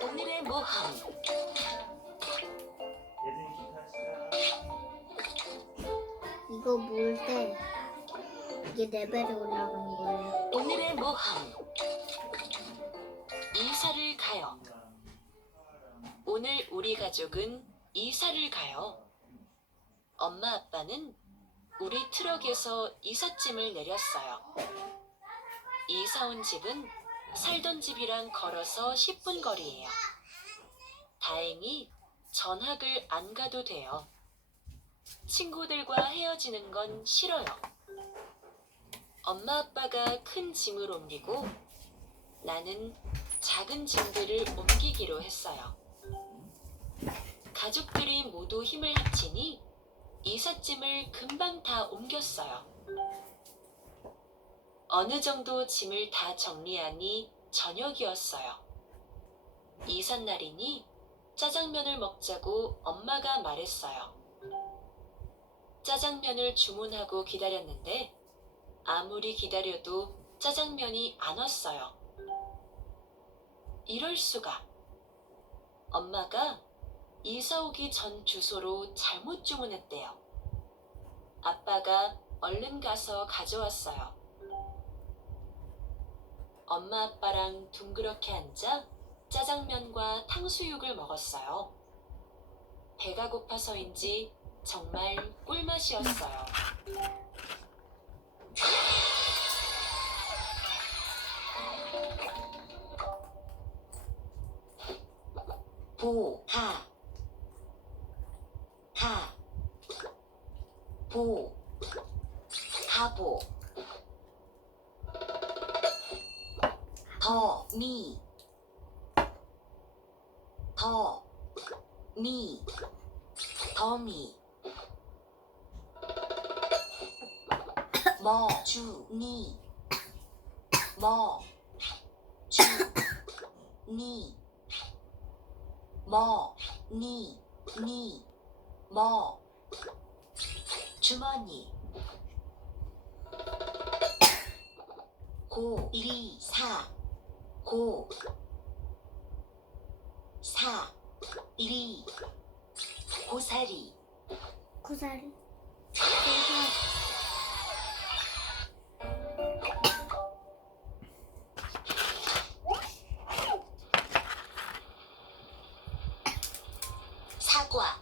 오늘의 모험 이거 뭘때 이게 레벨이 올라간 거예요. 오늘의 모험 이사를 가요. 오늘 우리 가족은 이사를 가요. 엄마 아빠는 우리 트럭에서 이삿짐을 내렸어요. 이사 온 집은 살던 집이랑 걸어서 10분 거리예요. 다행히 전학을 안 가도 돼요. 친구들과 헤어지는 건 싫어요. 엄마 아빠가 큰 짐을 옮기고 나는 작은 짐들을 옮기기로 했어요. 가족들이 모두 힘을 합치니 이삿짐을 금방 다 옮겼어요. 어느 정도 짐을 다 정리하니 저녁이었어요. 이삿날이니 짜장면을 먹자고 엄마가 말했어요. 짜장면을 주문하고 기다렸는데 아무리 기다려도 짜장면이 안 왔어요. 이럴 수가. 엄마가 이사 오기 전 주소로 잘못 주문했대요. 아빠가 얼른 가서 가져왔어요. 엄마 아빠랑 둥그렇게 앉아 짜장면과 탕수육을 먹었어요. 배가 고파서인지 정말 꿀맛이었어요. 보, 하, 하, 보, 더, 미, 더미, 뭐, 주, 니, 뭐, 주, 니, 뭐, 니, 니, 뭐, 주머니, 고, 리, 사, 고, 사, 리, 고사리, 고사리. 사과,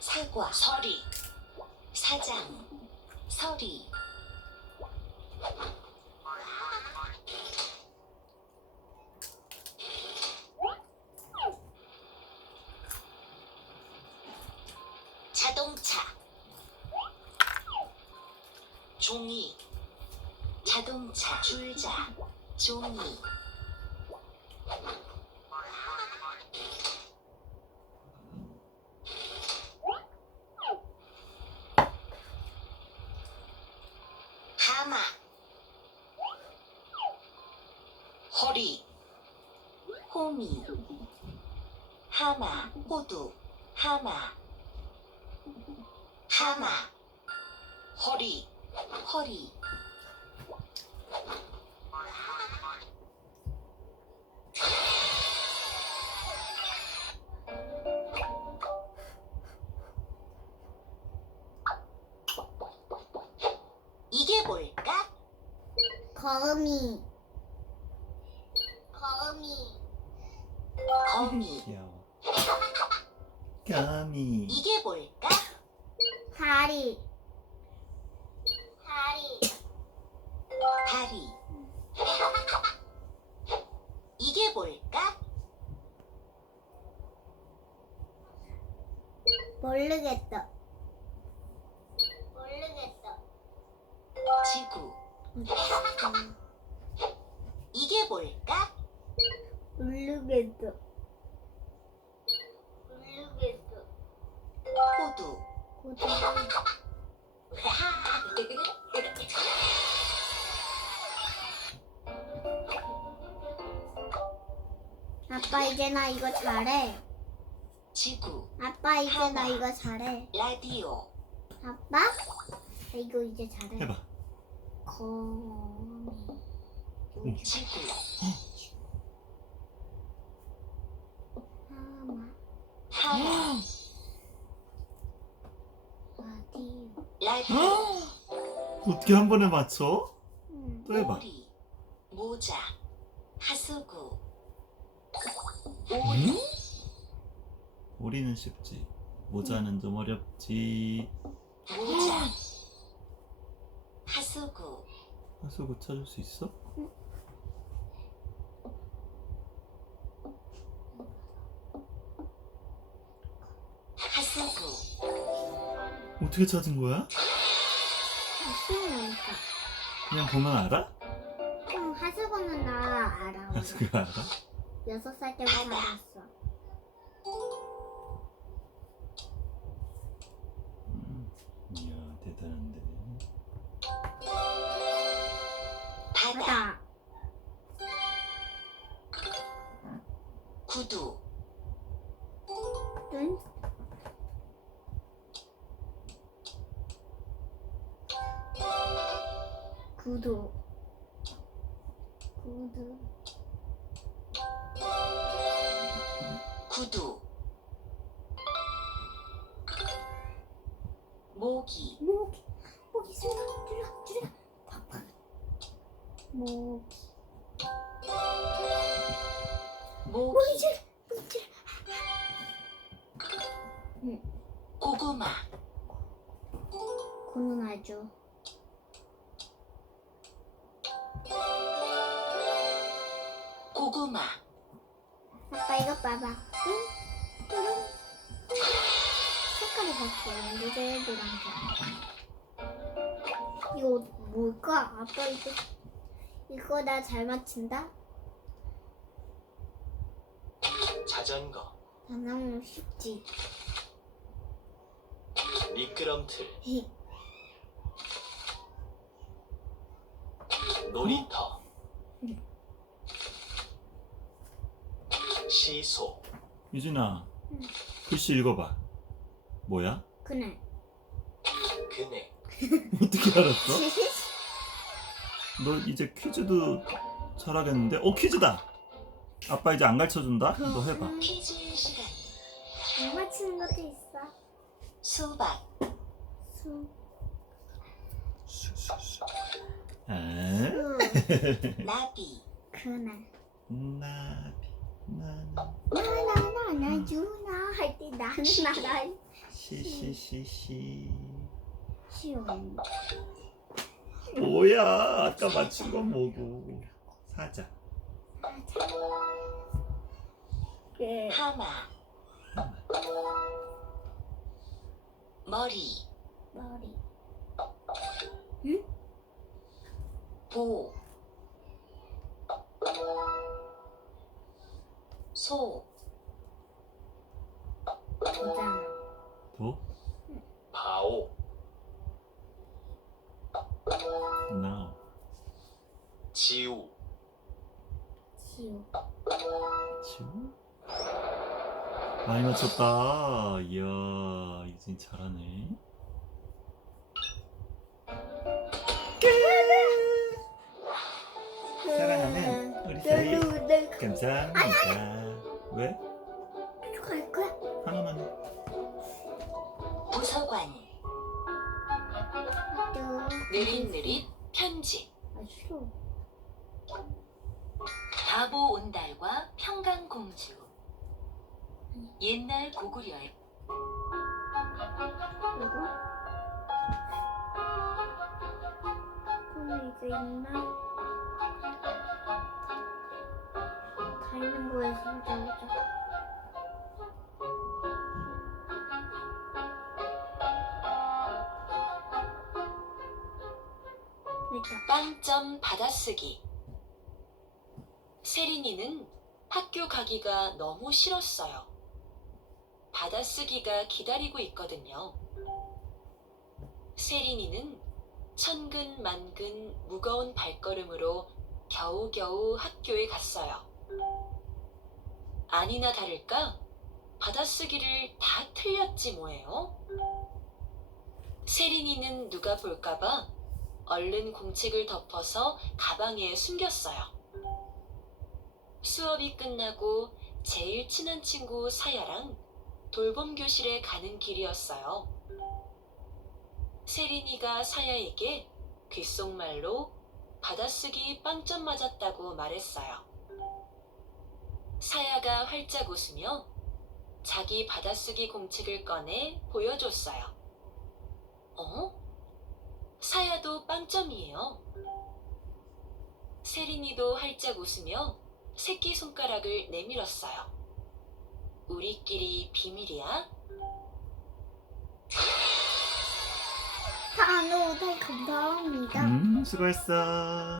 사과, 서리, 사장, 서리, 줄자, 종이. 하마. 허리. 호미. 하마. 호두. 하마. 하마. 허리. 허리 이게 뭘까? 거미. 거미. 거미 귀여워. 까미. 이게 뭘까? 다리. 다리. 다리 이게 뭘까? 모르겠어. 모르겠어. 지구 이게 뭘까? 모르겠어. 모르겠어. 호두 고사 아빠 이제 나 이거 잘해. 지구 아빠 이제 나 이거 잘해. 라디오 아빠? 나 이거 이제 잘해. 해봐. 거미. 지구, 하마 라디오 라디오, 어떻게 한 번에 맞춰? 음. 또 해봐. 모자, 하수구, 응? 오리, 오리는 쉽지. 모자는 좀 어렵지. 모자, 하수구, 하수구 찾을 수 있어? 하수구, 어떻게 찾은 거야? 쉬우니까 그냥 보면 알아? 응 하수구는 나 알아 하수구 알아? 여섯 살 때부터 알았어. 음. 이야 대단한데. 바다, 바다. 구두, 눈 구두. 구두 구두, 모기, 모기. 모기 들어 들어 들어 팍팍 모기. 모기. 모기, 질 모기 질. 고구마, 아주 고구마, 아빠 이거 봐봐. 응? 색깔이 바뀌어 노래 노란색 이거 뭘까? 아빠 이거 이거 나 잘 맞춘다? 자전거, 나는 쉽지 미끄럼틀, 히. 놀이터, 시소, 유진아, 응. 글씨 읽어봐. 뭐야? 그네 그네, 어떻게 알았어? 너 이제 퀴즈도 잘하겠는데? 어 퀴즈다. 아빠 이제 안 가르쳐준다. 너 해봐. 퀴즈 시간, 못 맞추는 것도 있어 수박, 수 수수수. 에? 수. 나비, 그네 나비 나는 나나 나나 유나 할 때 나는 나라 시시시시. 시원 뭐야? 아까 맞춘 건 뭐고? 사자. 그 하마, 머리, 머리 보, 바오, 나. 지우, 시우 지우? 많이 맞췄다. 이야, 유진 잘하네. 사랑하는 우리 사이. 내 감사합니다. 왜? 옛날 고구려 의 그리고 그럼 이제 있나? 다 있는 거에서 찾아보자 됐다 빵점 받아쓰기. 세린이는 학교 가기가 너무 싫었어요. 받아쓰기가 기다리고 있거든요. 세린이는 천근 만근 무거운 발걸음으로 겨우겨우 학교에 갔어요. 아니나 다를까 받아쓰기를 다 틀렸지 뭐예요? 세린이는 누가 볼까봐 얼른 공책을 덮어서 가방에 숨겼어요. 수업이 끝나고 제일 친한 친구 사야랑 돌봄 교실에 가는 길이었어요. 세린이가 사야에게 귓속말로 받아쓰기 빵점 맞았다고 말했어요. 사야가 활짝 웃으며 자기 받아쓰기 공책을 꺼내 보여줬어요. 어? 사야도 빵점이에요. 세린이도 활짝 웃으며 새끼손가락을 내밀었어요. 우리끼리 비밀이야? 단호들 감사합니다. 음 수고했어